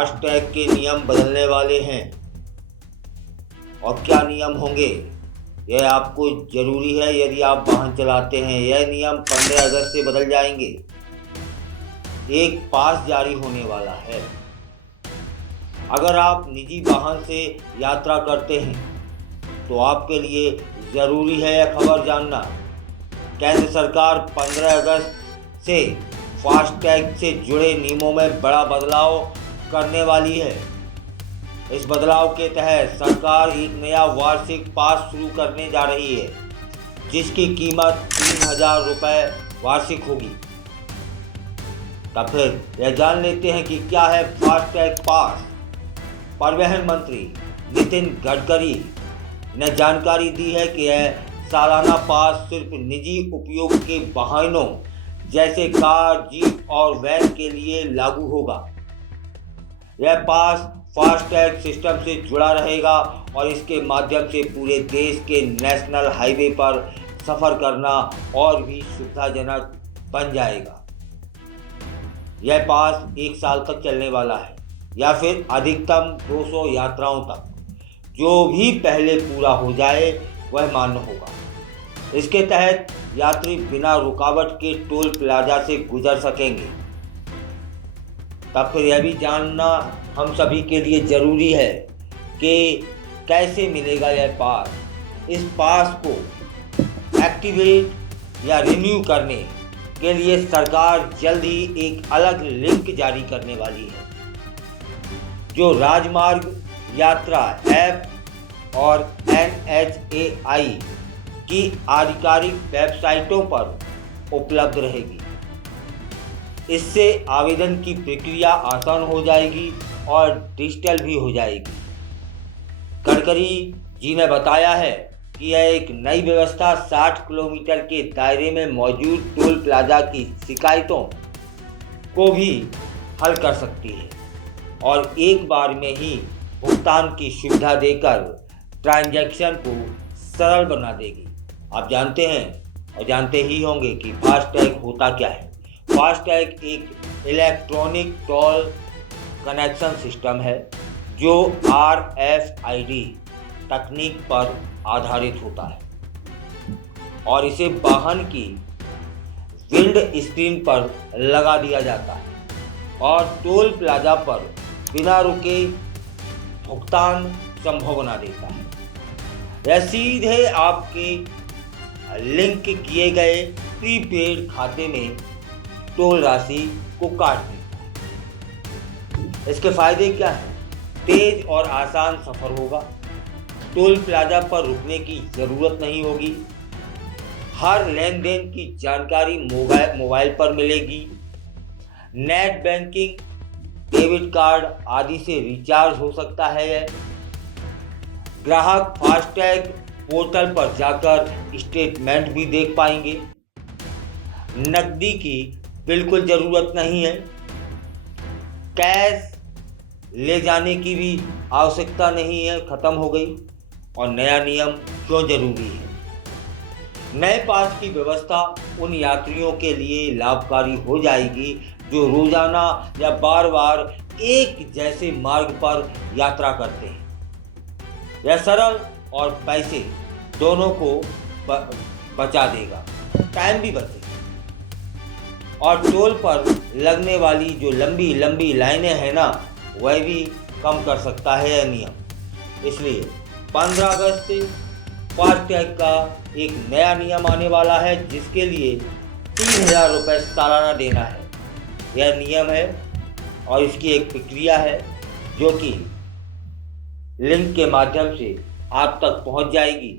FASTag के नियम बदलने वाले हैं। और क्या नियम होंगे यह आपको जरूरी है यदि आप वाहन चलाते हैं। यह नियम 15 अगस्त से बदल जाएंगे। एक पास जारी होने वाला है। अगर आप निजी वाहन से यात्रा करते हैं तो आपके लिए ज़रूरी है यह खबर जानना। केंद्र सरकार 15 अगस्त से फास्टैग से जुड़े नियमों में बड़ा बदलाव करने वाली है। इस बदलाव के तहत सरकार एक नया वार्षिक पास शुरू करने जा रही है जिसकी कीमत 3000 रुपये वार्षिक होगी। तब फिर यह जान लेते हैं कि क्या है फास्टैग पास। परिवहन मंत्री नितिन गडकरी ने जानकारी दी है कि यह सालाना पास सिर्फ निजी उपयोग के वाहनों जैसे कार, जीप और वैन के लिए लागू होगा। यह पास फास्टैग सिस्टम से जुड़ा रहेगा और इसके माध्यम से पूरे देश के नेशनल हाईवे पर सफ़र करना और भी सुविधाजनक बन जाएगा। यह पास 1 साल तक चलने वाला है या फिर अधिकतम 200 यात्राओं तक। जो भी पहले पूरा हो जाए वह मान्य होगा। इसके तहत यात्री बिना रुकावट के टोल प्लाजा से गुजर सकेंगे। तब फिर यह भी जानना हम सभी के लिए ज़रूरी है कि कैसे मिलेगा यह पास। इस पास को एक्टिवेट या रिन्यू करने के लिए सरकार जल्द ही एक अलग लिंक जारी करने वाली है जो राजमार्ग यात्रा ऐप और NHAI की आधिकारिक वेबसाइटों पर उपलब्ध रहेगी। इससे आवेदन की प्रक्रिया आसान हो जाएगी और डिजिटल भी हो जाएगी। गडकरी जी ने बताया है कि यह एक नई व्यवस्था 60 किलोमीटर के दायरे में मौजूद टोल प्लाजा की शिकायतों को भी हल कर सकती है और एक बार में ही भुगतान की सुविधा देकर ट्रांजैक्शन को सरल बना देगी। आप जानते हैं और जानते ही होंगे कि फास्टैग होता क्या है। फास्टैग एक इलेक्ट्रॉनिक टोल कनेक्शन सिस्टम है जो RFID तकनीक पर आधारित होता है और इसे वाहन की विंड स्क्रीन पर लगा दिया जाता है और टोल प्लाजा पर बिना रुके भुगतान संभव बना देता है। यह सीधे आपके लिंक किए गए प्रीपेड खाते में टोल राशि को काट देता है। इसके फायदे क्या हैं? तेज और आसान सफ़र होगा। टोल प्लाजा पर रुकने की ज़रूरत नहीं होगी। हर लेन देन की जानकारी मोबाइल पर मिलेगी। नेट बैंकिंग, डेबिट कार्ड आदि से रिचार्ज हो सकता है। ग्राहक फास्टैग पोर्टल पर जाकर स्टेटमेंट भी देख पाएंगे। नकदी की बिल्कुल ज़रूरत नहीं है। कैश ले जाने की भी आवश्यकता नहीं है, ख़त्म हो गई। और नया नियम क्यों ज़रूरी है? नए पास की व्यवस्था उन यात्रियों के लिए लाभकारी हो जाएगी जो रोज़ाना या बार बार एक जैसे मार्ग पर यात्रा करते हैं। यह सरल और पैसे दोनों को बचा देगा, टाइम भी बचेगा और टोल पर लगने वाली जो लंबी लंबी लाइनें हैं ना, वह भी कम कर सकता है यह नियम। इसलिए 15 अगस्त से फास्टैग का एक नया नियम आने वाला है जिसके लिए 3000 रुपये सालाना देना है। यह नियम है और इसकी एक प्रक्रिया है जो कि लिंक के माध्यम से आप तक पहुंच जाएगी।